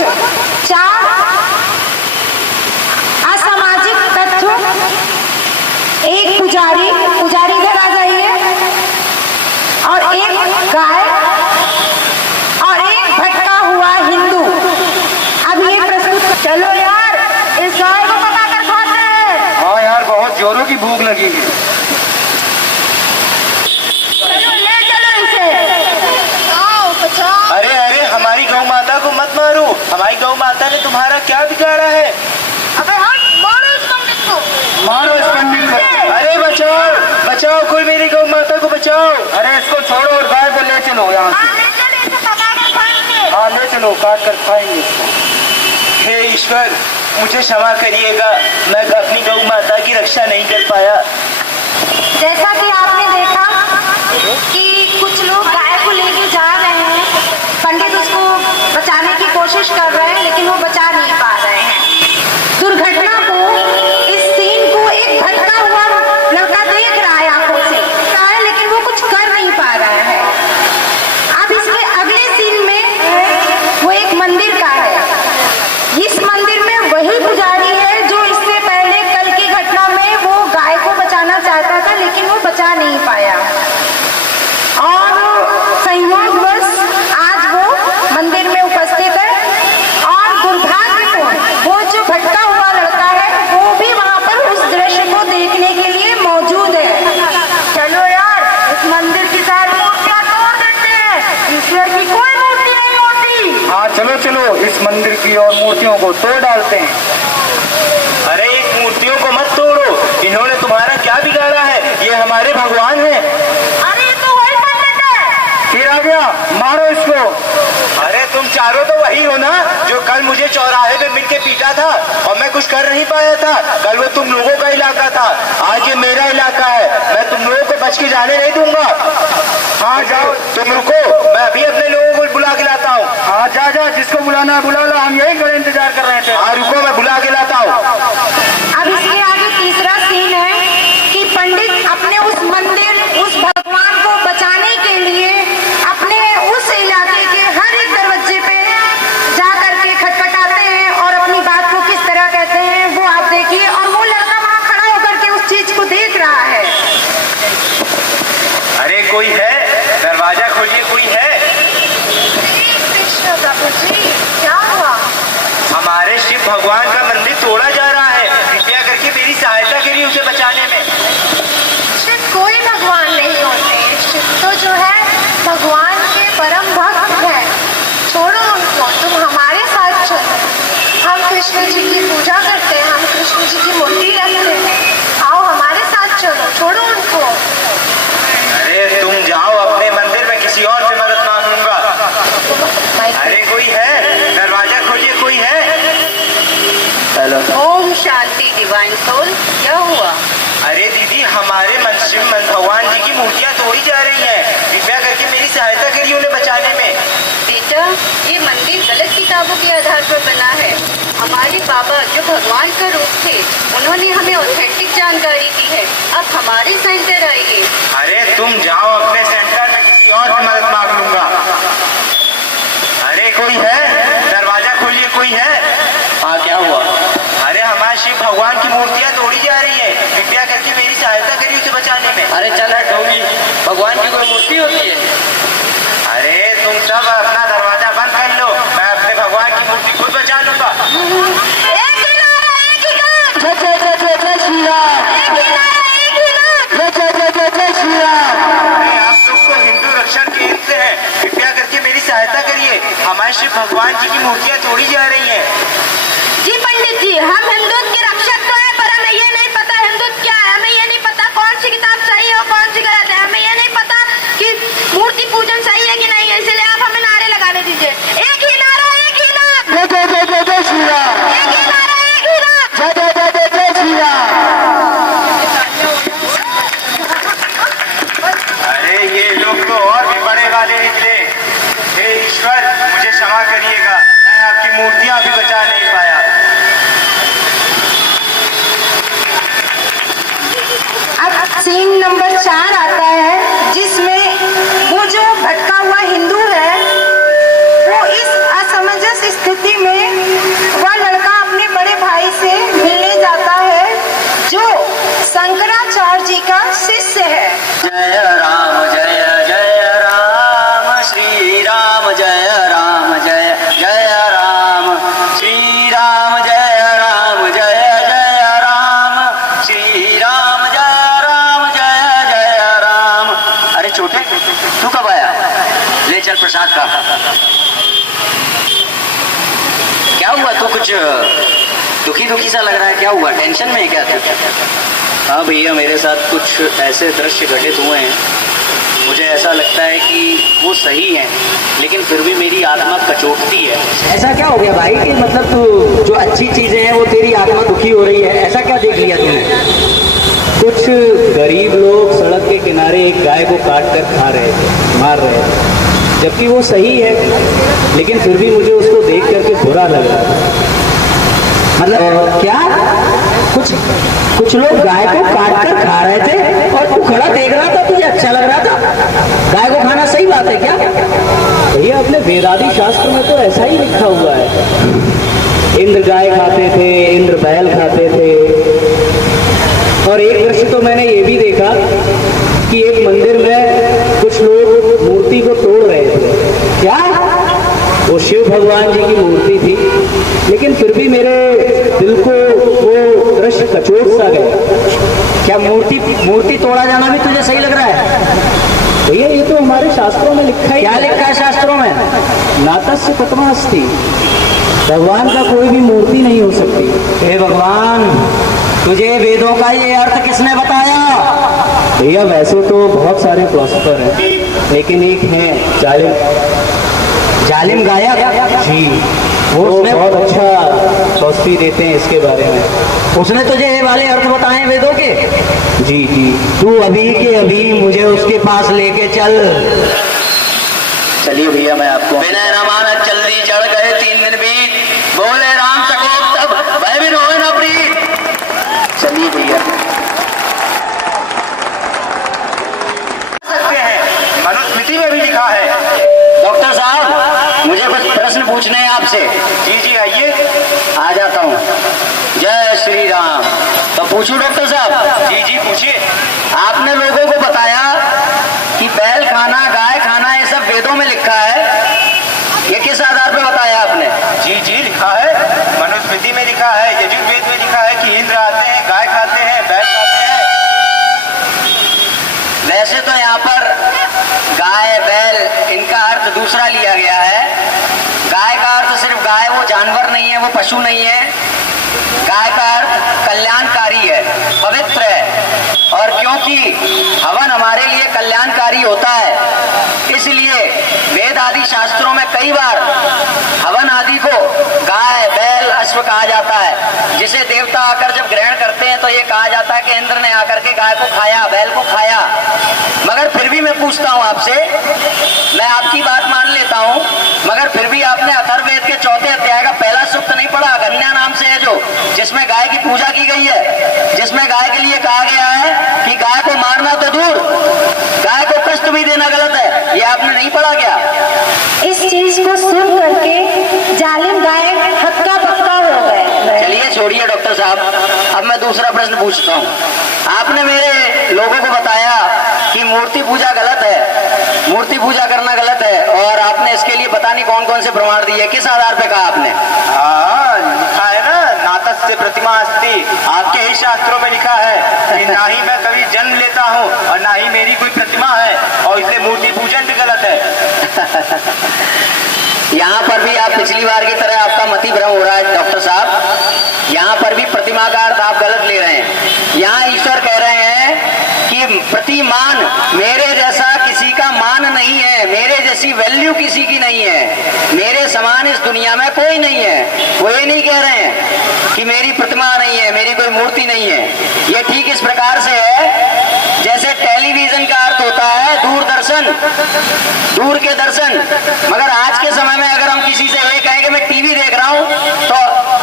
चार असामाजिक तत्व, एक पुजारी घर आ जाइए, और एक गाय, और एक भटका हुआ हिंदू। अब ये प्रस्तुत, चलो यार इस गाय को पका कर खाते हैं। हाँ यार, बहुत जोरों की भूख लगी है। चलो ले चलो इसे। अरे अरे, हमारी गौ माता को मत मारो। हमारी गौ माता ने तुम्हारा क्या बिगाड़ा है? अबे हट, मारो इस पंडित को। मारो इस पंडित को। अरे बचाओ बचाओ, कोई मेरी गौ माता को बचाओ। अरे इसको छोड़ो और गाय को ले चलो यहाँ से। ले चलो इसे पका कर खाएंगे। हाँ ले चलो, काट कर खाएंगे इसको। हे ईश्वर, मुझे क्षमा करिएगा, मैं अपनी गौ माता की रक्षा नहीं कर पाया। जैसा कि आपने देखा कि कुछ लोग गाय को लेके जा रहे हैं, पंडित उसको बचाने की कोशिश कर रहे हैं, लेकिन वो बचा नहीं पा रहे हैं। दुर्घटना को, इस सीन को एक भटका हुआ लड़का देख रहा है आंखों से, लेकिन वो कुछ कर नहीं पा रहा है। अब इसके अगले सीन में वो एक मंदिर का है। इस मंदिर में वही पुजारी है जो इससे पहले कल की घटना में वो गाय को बचाना चाहता था, लेकिन वो बचा नहीं पाया, और संयोगवश आज वो मंदिर में उपस्थित है। और दुर्भाग्यपूर्ण, वो जो भटका हुआ लड़का है वो भी वहां पर उस दृश्य को देखने के लिए मौजूद है। चलो यार, इस मंदिर की सारी मूर्तियां तोड़ देते हैं, ईश्वर की कोई मूर्ति नहीं होती। हाँ चलो चलो, इस मंदिर की और मूर्तियों को तोड़ डालते हैं। अरे इस मूर्तियों को मत तोड़ो, इन्होंने तुम्हारा क्या बिगाड़ा है? ये हमारे भगवान हैं। अरे ये तो वही पंडित है। फिर आ गया, मारो इसको। अरे तुम चारों तो वही हो ना जो कल मुझे चौराहे पे मिलके पीटा था और मैं कुछ कर नहीं पाया था। कल वो तुम लोगों का इलाका था, आज ये मेरा इलाका है। मैं तुम लोगों को बच के जाने नहीं दूंगा। हाँ जाओ, तुम रुको, मैं अभी अपने लोगों को बुला के लाता हूँ। हाँ जा जा, जिसको बुलाना है बुला लो, हम यही खड़े इंतजार कर रहे थे। हाँ रुको, मैं बुला के लाता हूँ। अब इसके आगे तीसरा सीन है कि पंडित अपने उस मंदिर, उस भगवान को बचाने के लिए अपने उस इलाके के हर एक दरवाजे पे जा करके खटखटाते हैं और अपनी बात को किस तरह कहते हैं वो आप देखिए। और वो लड़का वहां खड़ा होकर के उस चीज को देख रहा है। अरे कोई है? दरवाजा खोलिए, कोई है? कृष्ण प्रभु जी, क्या हुआ? हमारे शिव भगवान का मंदिर तोड़ा जा रहा है, कृपया करके मेरी सहायता करिए उसे बचाने में। शिव कोई भगवान नहीं होते, शिव तो जो है भगवान के परम भक्त है। छोड़ो उनको, तुम हमारे साथ चलो। हम कृष्ण जी की पूजा करते हैं, हम कृष्ण जी की मूर्ति रखते हैं, आओ हमारे साथ चलो, छोड़ो उनको। अरे तुम जाओ अपने मंदिर में, किसी और से मदद मांग लूंगा। अरे कोई है? दरवाजा खोलिए, कोई है? Hello. Om Shanti divine soul, क्या हुआ? अरे दीदी, हमारे शिव भगवान जी की मूर्तियाँ तोड़ी जा रही हैं, कृपया करके मेरी सहायता करिए उन्हें बचाने में। बेटा, ये मंदिर गलत किताबों के आधार पर बना है। हमारे बाबा जो भगवान का रूप थे, उन्होंने हमें ऑथेंटिक जानकारी दी है। अब हमारे सेंटर आइए। अरे तुम जाओ अपने सेंटर में, किसी और से मदद मांग लूंगा। अरे कोई है? दरवाजा खोलिए, कोई है? हाँ क्या हुआ? अरे हमारे शिव भगवान की मूर्तियाँ तोड़ी जा रही है, कृपया करके मेरी सहायता करिए उसे बचाने में। अरे चल हट होगी, भगवान की कोई मूर्ति होती है? अरे तुम सब अपना दरवाजा बंद कर लो, मैं अपने भगवान की मूर्ति खुद बचा लूंगा। जय जय जय जय जय श्री राम, जय जय जय जय जय श्री राम। अरे आप सबको हिंदू रक्षण केंद्र से है, कृपया करके मेरी सहायता करिए। हमारे शिव भगवान जी की मूर्तियाँ तोड़ी जा रही हैं। जी पंडित जी, हम हिंदुत्व के रक्षक तो हैं, पर हमें ये नहीं पता हिंदुत्व क्या है। हमें ये नहीं पता कौन सी किताब सही है और कौन सी गलत है। हमें ये नहीं पता कि मूर्ति पूजन सही है कि नहीं है, इसलिए आप हमें नारे लगाने दीजिए। एक ही नारा, एक ही नाम। जय जय जय जय जय श्री राम, एक ही नारा, एक ही नाम। जय जय जय जय जय श्री राम। अरे ये लोग तो और भी बड़े वाले निकले। हे ईश्वर, मुझे क्षमा करिएगा, मैं आपकी मूर्तियाँ भी बचा नहीं पाया। अब सीन नंबर 4 आता है, जिसमें वो जो भटका हुआ हिंदू है वो इस असमंजस स्थिति में शंकराचार्य जी का शिष्य है। जय राम श्री राम जय राम जय जय राम श्री राम जय राम जय जय राम श्री राम जय जय राम। अरे छोटे, तू कब आया? ले चल प्रसाद का। क्या हुआ? तू कुछ दुखी दुखी सा लग रहा है, क्या हुआ? टेंशन में है क्या तू? हाँ भैया, मेरे साथ कुछ ऐसे दृश्य घटित हुए हैं, मुझे ऐसा लगता है कि वो सही है, लेकिन फिर भी मेरी आत्मा कचोटती है। ऐसा क्या हो गया भाई कि मतलब तू जो अच्छी चीजें हैं वो तेरी आत्मा दुखी हो रही है? ऐसा क्या देख लिया तूने? कुछ गरीब लोग सड़क के किनारे एक गाय को काट कर खा रहे थे, मार रहे थे, जबकि वो सही है, लेकिन फिर भी मुझे उसको देख करके बुरा लग रहा था। मतलब क्या? कुछ लोग गाय को काट कर खा रहे थे और तू खड़ा देख रहा था, तुझे अच्छा लग रहा था? गाय को खाना सही बात है क्या? भैया, अपने वेदादि शास्त्र में तो ऐसा ही लिखा हुआ है। इंद्र गाय खाते थे, इंद्र बैल खाते थे। और एक दृश्य तो मैंने ये भी देखा कि एक मंदिर में कुछ लोग मूर्ति को तोड़ रहे थे। क्या? वो शिव भगवान जी की मूर्ति थी, लेकिन फिर भी मेरे दिल को वो दृश्य कचोट सा गया। क्या मूर्ति तोड़ा जाना भी तुझे सही लग रहा है? भैया, ये तो हमारे शास्त्रों में लिखा ही क्या लिखा है शास्त्रों में? नातस्य कुतमास्ति, भगवान का कोई भी मूर्ति नहीं हो सकती। हे भगवान, तुझे वेदों का ये अर्थ किसने बताया? भैया, वैसे तो बहुत सारे फिलोसोफर हैं, लेकिन एक है जालिम गायक जी, वो वो बहुत अच्छा फिलोसफी देते हैं इसके बारे में। उसने तुझे ये वाले अर्थ बताए वेदों के? जी जी। तू अभी के अभी मुझे उसके पास लेके चल। चलिए भैया, मैं आपको विनय न मानत जल्दी चढ़ गए 3 दिन बीत, बोले राम सकोप तब वह भी रोए न प्रीत। चलिए भैया। सकते हैं, मनुस्मृति में भी लिखा है। डॉक्टर साहब, मुझे कुछ प्रश्न पूछने हैं आपसे। जी जी, आइए। आ जाता हूँ। जय श्री राम। तो पूछूं डॉक्टर साहब? जी जी, पूछिए। आपने लोगों को बताया कि बैल खाना, गाय खाना, ये सब वेदों में लिखा है। ये किस आधार पर बताया आपने? जी जी, लिखा है, मनुस्मृति में लिखा है, यजुर्वेद में लिखा है कि इंद्र आते हैं, गाय खाते हैं, बैल खाते हैं। वैसे तो यहाँ पर गाय बैल इनका अर्थ दूसरा लिया गया है। गाय का अर्थ सिर्फ गाय वो जानवर नहीं है, वो पशु नहीं है। गाय का अर्थ कल्याणकारी है, पवित्र है। और क्योंकि हवन हमारे लिए कल्याणकारी होता है, इसलिए वेद आदि शास्त्रों में कई बार हवन आदि को गाय बैल अश्व कहा जाता है, जिसे देवता आकर जब ग्रहण करते हैं तो ये कहा जाता है कि इंद्र ने आकर के गाय को खाया, बैल को खाया। मगर फिर भी मैं पूछता हूँ आपसे, मैं आपकी बात मान लेता हूँ, मगर फिर भी आपने अथर्ववेद के 4थे अध्याय का पहला सूक्त नहीं पढ़ा? गन्या नाम से है जो, जिसमें गाय की पूजा की गई है, जिसमें गाय के लिए कहा गया है कि गाय को मारना तो दूर, गाय को कष्ट भी देना गलत है। ये आपने नहीं पढ़ा क्या? इस चीज को सुन करके जालिम गाय हक्का बक्का हो गए। चलिए छोड़िए डॉक्टर साहब, अब मैं दूसरा प्रश्न पूछता हूँ। आपने मेरे लोगों को बताया कि मूर्ति पूजा गलत है, मूर्ति पूजा करना गलत है, और आपने इसके लिए पता नहीं कौन कौन से प्रमाण दिए। किस आधार पे कहा आपने? हाँ, लिखा है ना, नातस्य प्रतिमा अस्ति। आपके ही शास्त्रों में लिखा है कि ना ही मैं कभी जन्म लेता हूँ और ना ही मेरी कोई प्रतिमा है, और इसलिए मूर्ति पूजन भी गलत है। यहाँ पर भी आप पिछली बार की तरह आपका मति भ्रम हो रहा है डॉक्टर साहब। यहाँ पर भी प्रतिमा का अर्थ आप गलत ले रहे हैं। यहाँ ईश्वर कह रहे हैं कि प्रतिमान मेरे जैसा किसी का मान नहीं है, मेरे जैसी वैल्यू किसी की नहीं है, मेरे समान इस दुनिया में कोई नहीं है। वो ये नहीं कह रहे हैं कि मेरी प्रतिमा नहीं है, मेरी कोई मूर्ति नहीं है। ये ठीक इस प्रकार से है जैसे टेलीविजन का अर्थ होता है दूरदर्शन, दूर के दर्शन। मगर आज के समय में अगर हम किसी से ये कहें कि मैं टीवी देख रहा हूं, तो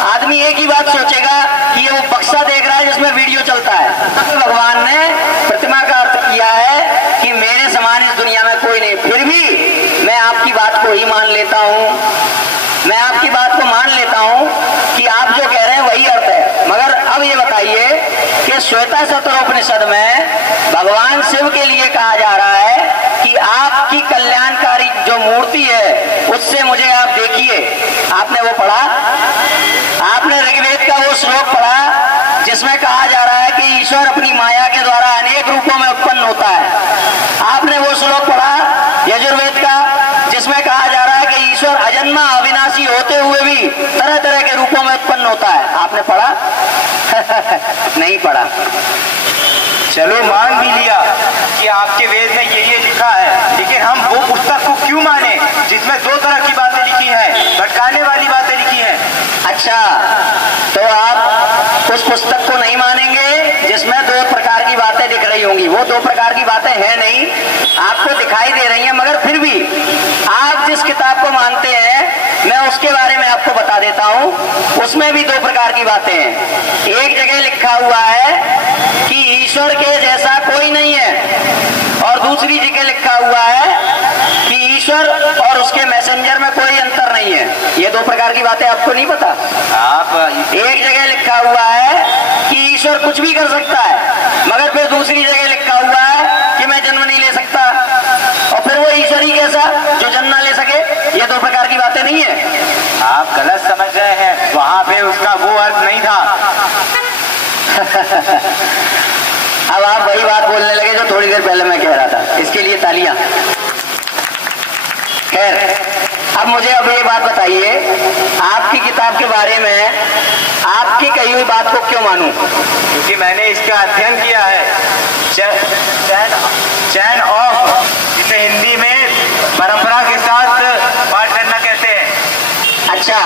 आदमी एक ही बात सोचेगा कि ये वो बक्सा देख रहा है जिसमें वीडियो चलता है। भगवान ने प्रतिमा का अर्थ किया है कि मेरे समान इस दुनिया में कोई नहीं। फिर भी मैं आपकी बात को ही मान लेता हूं, मैं आपकी बात को मान लेता हूं कि आप जो कह रहे हैं वही अर्थ है। मगर अब ये बताइए कि ये श्वेता सत्रोपनिषद में भगवान शिव के लिए कहा जा रहा है कि आपकी कल्याणकारी जो मूर्ति है उससे मुझे आप देखिए। आपने वो पढ़ा, आपने ऋग्वेद का वो श्लोक पढ़ा जिसमें कहा जा रहा है कि ईश्वर अपनी माया के द्वारा अनेक रूपों में उत्पन्न होता है। आपने वो श्लोक पढ़ा यजुर्वेद का जिसमें कहा जा रहा है कि ईश्वर अजन्मा अविनाशी होते हुए भी तरह तरह के रूपों में उत्पन्न होता है। आपने पढ़ा? नहीं पढ़ा। चलो मान भी लिया कि आपके वेद में ये लिखा है, लेकिन हम वो पुस्तक को क्यों माने जिसमें दो तरह की बातें लिखी हैं, भटकाने वाली बातें लिखी हैं। अच्छा, तो आप उस पुस्तक को नहीं मानेंगे जिसमें दो प्रकार की बातें दिख रही होंगी। वो दो प्रकार की बातें हैं नहीं, आपको दिखाई दे रही हैं, मगर फिर भी आप जिस किताब को मानते हैं मैं उसके बारे में आपको बता देता हूं। उसमें भी दो प्रकार की बातें हैं। एक जगह लिखा हुआ है कि ईश्वर के जैसा कोई नहीं है, और दूसरी जगह लिखा हुआ है कि ईश्वर और उसके मैसेंजर में कोई अंतर नहीं है। ये दो प्रकार की बातें आपको नहीं पता? आप एक जगह लिखा हुआ है कि ईश्वर कुछ भी कर सकता है, मगर फिर दूसरी जगह लिखा हुआ है कि मैं जन्म नहीं ले सकता, और फिर वो ईश्वर ही कैसा जो जन्म ना ले सके। ये दो प्रकार की बातें नहीं है। आप गलत समझ रहे हैं, वहां पे उसका वो अर्थ नहीं था। अब आप वही बात बोलने लगे जो थोड़ी देर पहले मैं कह रहा था। इसके लिए तालियां। खैर, अब मुझे अब ये बात बताइए, आपकी किताब के बारे में आपकी कही हुई बात को क्यों मानूं? क्योंकि मैंने इसका अध्ययन किया है। चैन ऑफ, जिसे हिंदी में परंपरा के साथ पाठ करना कहते हैं। अच्छा,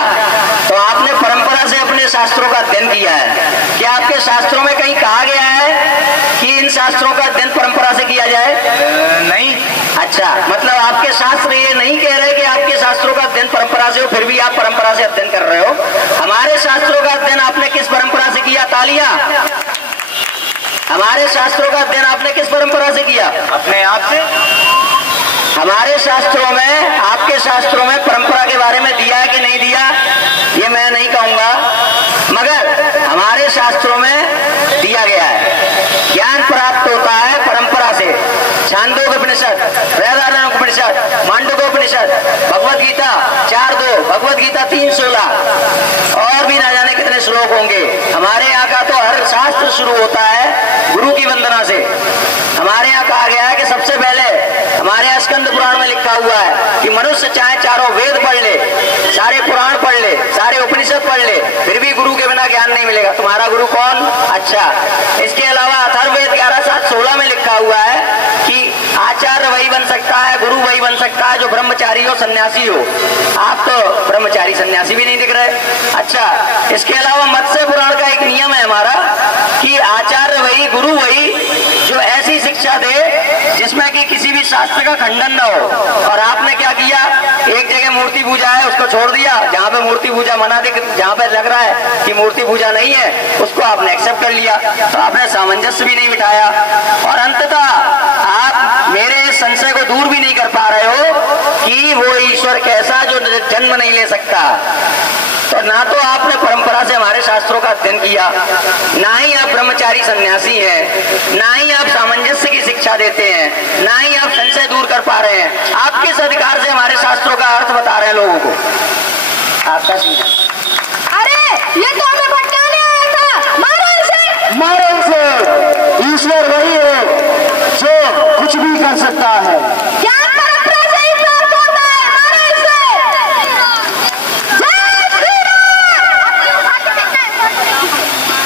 तो आपने परंपरा से अपने शास्त्रों का अध्ययन किया है। क्या आपके शास्त्रों में कहीं कहा गया है कि इन शास्त्रों का अध्ययन परंपरा से किया जाए? नहीं। अच्छा, मतलब आपके शास्त्र ये नहीं कह रहे कि आपके शास्त्रों का अध्ययन परंपरा से हो, फिर भी आप परंपरा से अध्ययन कर रहे हो। हमारे शास्त्रों का अध्ययन आपने किस परंपरा से किया? तालियां। हमारे शास्त्रों का अध्ययन आपने किस परंपरा से किया? अपने आप से। हमारे शास्त्रों में, आपके शास्त्रों में परंपरा के बारे में दिया है कि नहीं दिया, ये मैं नहीं कहूंगा, मगर हमारे शास्त्रों में दिया गया है। ज्ञान प्राप्त होता है परंपरा से। छांदोग्योपनिषद, बृहदारण्यकोपनिषद, मांडूक्योपनिषद, भगवद गीता 4:2, भगवद गीता 3:16, और भी ना जाने कितने श्लोक होंगे। हमारे यहाँ का तो हर शास्त्र शुरू होता है गुरु की वंदना से। हमारे यहाँ कहा गया है कि सबसे पहले हमारे यहाँ स्कंद पुराण में लिखा हुआ है कि मनुष्य चाहे चारों वेद पढ़ ले, सारे पुराण पढ़ ले, सारे उपनिषद पढ़ ले, फिर भी गुरु के बिना ज्ञान नहीं मिलेगा। तुम्हारा गुरु कौन? अच्छा, इसके अलावा अथर्ववेद 11:7-16 में लिखा हुआ है कि आचार्य वही बन सकता है, गुरु वही बन सकता है जो ब्रह्मचारी हो, सन्यासी हो। आप तो ब्रह्मचारी सन्यासी भी नहीं दिख रहे। अच्छा, इसके अलावा मत्स्य पुराण का एक नियम है हमारा कि आचार्य वही, गुरु वही जो ऐसी शिक्षा दे जिसमें कि किसी भी शास्त्र का खंडन न हो। और आपने क्या किया? एक जगह मूर्ति पूजा है उसको छोड़ दिया, जहाँ पे मूर्ति पूजा मना दिख, जहाँ पे लग रहा है कि मूर्ति पूजा नहीं है उसको आपने एक्सेप्ट कर लिया। तो आपने सामंजस्य भी नहीं बिठाया, और अंततः आप मेरे इस संशय को दूर भी नहीं कर पा रहे हो कि वो ईश्वर कैसा जो जन्म नहीं ले सकता। तो ना तो आपने परंपरा से हमारे शास्त्रों का अध्ययन किया, ना ही आप ब्रह्मचारी सन्यासी हैं, ना ही आप सामंजस्य की शिक्षा देते हैं, ना ही आप संशय दूर कर पा रहे हैं। आप किस अधिकार से हमारे शास्त्रों का अर्थ बता रहे हैं लोगों को? आपका सीधा। अरे ये तो हमें भटकाने आया था, मारो इसे। मारो इसे। ईश्वर वही है जो कुछ भी कर सकता है। ज्ञान परंपरा से ही प्राप्त होता है, मारो इसे। जय श्री राम।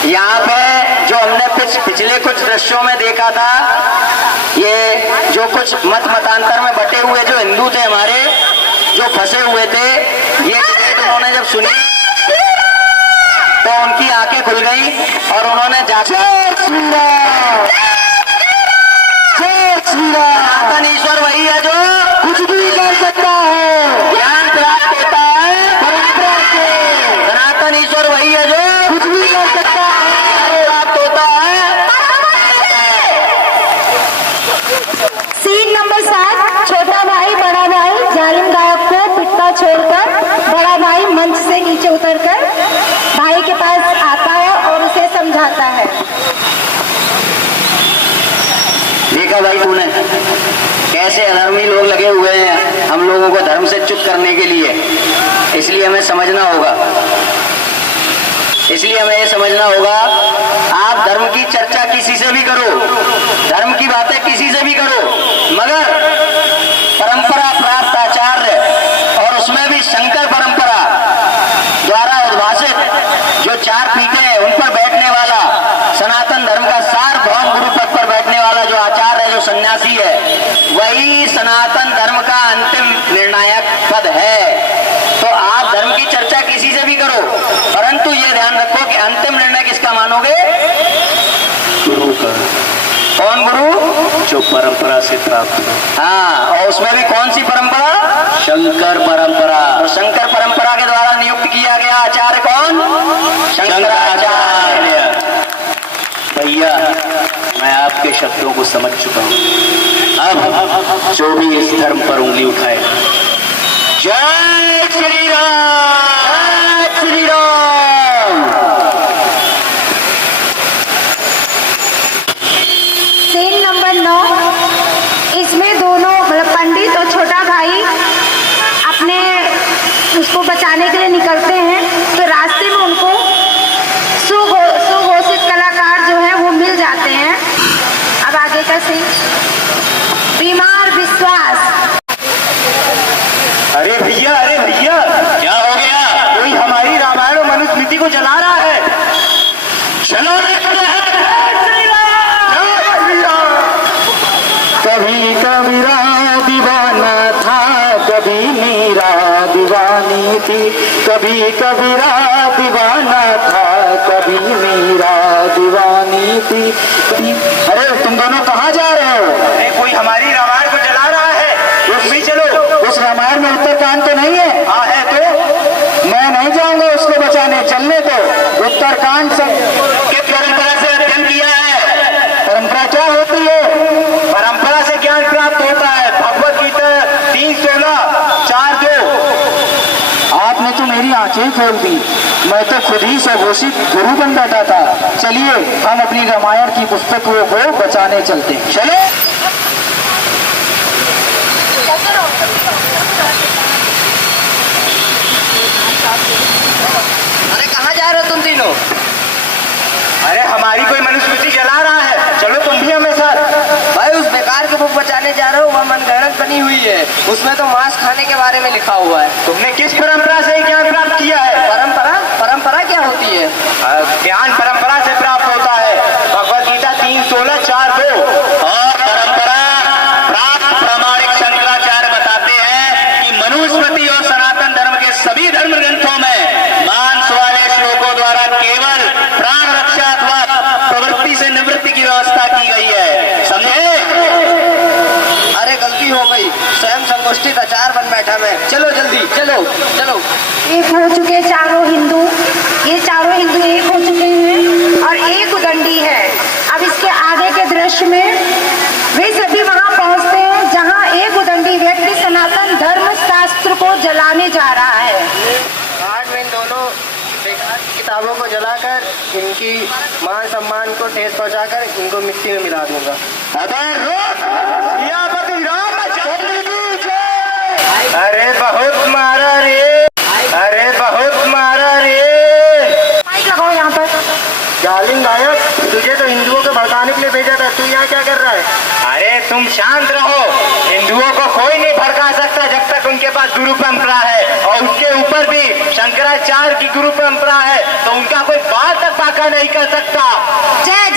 यहाँ पे जो हमने पिछले कुछ दृश्यों में देखा था, ये जो कुछ मतांतर में बटे हुए जो हिंदू थे हमारे, जो फंसे हुए थे, ये डिबेट उन्होंने जब सुनी तो उनकी आंखें खुल गई और उन्होंने सनातन ईश्वर वही है जो कुछ भी कर सकता है। ज्ञान प्राप्त होता है परंपरा से। सनातन ईश्वर वही है जो कुछ भी कर सकता है। प्राप्त होता है। सीन नंबर 7, छोटा भाई बड़ा भाई जालिम गायक को पिटता छोड़कर बड़ा भाई मंच से नीचे उतरकर भाई के पास आता है और उसे समझाता है। देखा भाई तूने कैसे अधर्मी लोग लगे हुए हैं हम लोगों को धर्म से च्युत करने के लिए। इसलिए हमें समझना होगा, इसलिए हमें ये समझना होगा, आप धर्म की चर्चा किसी से भी करो, धर्म की बातें किसी से भी करो, मगर परंपरा प्राप्त आचार्य और उसमें भी शंकर परंपरा द्वारा उद्भाषित जो 4 पीठे हैं उन पर बैठने वाला, सनातन धर्म का सार्वभौम गुरु पद पर बैठने वाला जो आचार्य है, जो सन्यासी है, वही सनातन धर्म का अंतिम निर्णायक पद है। तो आप धर्म की चर्चा किसी से भी करो, परंतु ये ध्यान रखो कि अंतिम निर्णय किसका मानोगे? गुरु का। कौन गुरु? जो परंपरा से प्राप्त हो। हाँ, और उसमें भी कौन सी परंपरा? शंकर परंपरा। और शंकर परंपरा के द्वारा नियुक्त किया गया आचार्य कौन? शंकराचार्य। भैया मैं आपके शब्दों को समझ चुका हूँ। अब जो भी इस धर्म पर उंगली उठाए, जय श्री राम, जय श्री राम। सीन नंबर 9, इसमें दोनों मतलब पंडित और छोटा भाई अपने उसको बचाने के लिए निकलते हैं, तो रास्ते में उनको सुघोषित कलाकार जो है वो मिल जाते हैं। अब आगे का सीन, बीमार विश्वास। अरे भैया क्या हो गया? कोई हमारी रामायण और मनुस्मृति को जला रहा है। चलो कभी कबीरा दीवाना था, कभी मीरा दीवानी थी, कभी कबीरा दीवाना था, कभी मीरा दीवानी थी। अरे तुम दोनों कहाँ जा रहे हो? अरे कोई हमारी रामायण को जला रहा है, तुम भी चलो। उस रामायण में उत्तरकांड तो नहीं है? हाँ है। तो मैं नहीं जाऊंगा उसको बचाने, चलने दो। उत्तरकांड से किस परंपरा से अध्ययन किया है? परंपरा क्या होती है? परंपरा से ज्ञान प्राप्त होता है। भगवत गीता 3:16-4:2। आपने तो मेरी आंखें खोल दी, मैं तो खुद ही स्वघोषित गुरु बन बैठा था। चलिए हम अपनी रामायण की पुस्तकों को बचाने चलते हैं। चलो। अरे कहाँ जा रहे हो तुम तीनों? अरे हमारी कोई मनुस्मृति जला रहा है, चलो तुम भी हमें साथ। भाई उस बेकार के बुक बचाने जा रहे हो, वह मनगढ़ंत बनी हुई है, उसमें तो मांस खाने के बारे में लिखा हुआ है। तुमने किस परंपरा से ज्ञान प्राप्त किया है? परंपरा क्या होती है? ज्ञान परंपरा से प्राप्त होता है। भगवत गीता 3:16-4:2। और परंपरा प्राप्त प्रामाणिक शंकराचार्य बताते हैं कि मनुस्मृति और सनातन धर्म के सभी धर्म ग्रंथों में मांस वाले श्लोकों द्वारा केवल प्राण रक्षा अथवा प्रवृत्ति से निवृत्ति की व्यवस्था की गई है, समझे? अरे गलती हो गई, स्वयं संगोष्ठित आचार्य बन बैठा मैं। चलो जल्दी चलो चलो। एक हो चुके चारों हिंदू, ये चारों हिंदू एक हो चुके हैं और एक उदंडी है। अब इसके आगे के दृश्य में वे सभी वहां पहुंचते हैं जहां एक उदंडी व्यक्ति सनातन धर्म शास्त्र को जलाने जा रहा है। आज मैं इन दोनों बेकार किताबों को जलाकर इनकी मान सम्मान को ठेस पहुंचाकर इनको मिट्टी में मिला दूंगा। अरे बहुत मारा रे, अरे बहुत मारा रे। माइक लगाओ यहाँ पर। जालिम नायक, तुझे तो हिंदुओं को भड़काने के लिए भेजा था, तू यहाँ क्या कर रहा है? अरे तुम शांत रहो, हिंदुओं को कोई नहीं भड़का सकता जब तक उनके पास गुरु परंपरा है, और उसके ऊपर भी शंकराचार्य की गुरु परंपरा है, तो उनका कोई बात तक बाका नहीं कर सकता। जय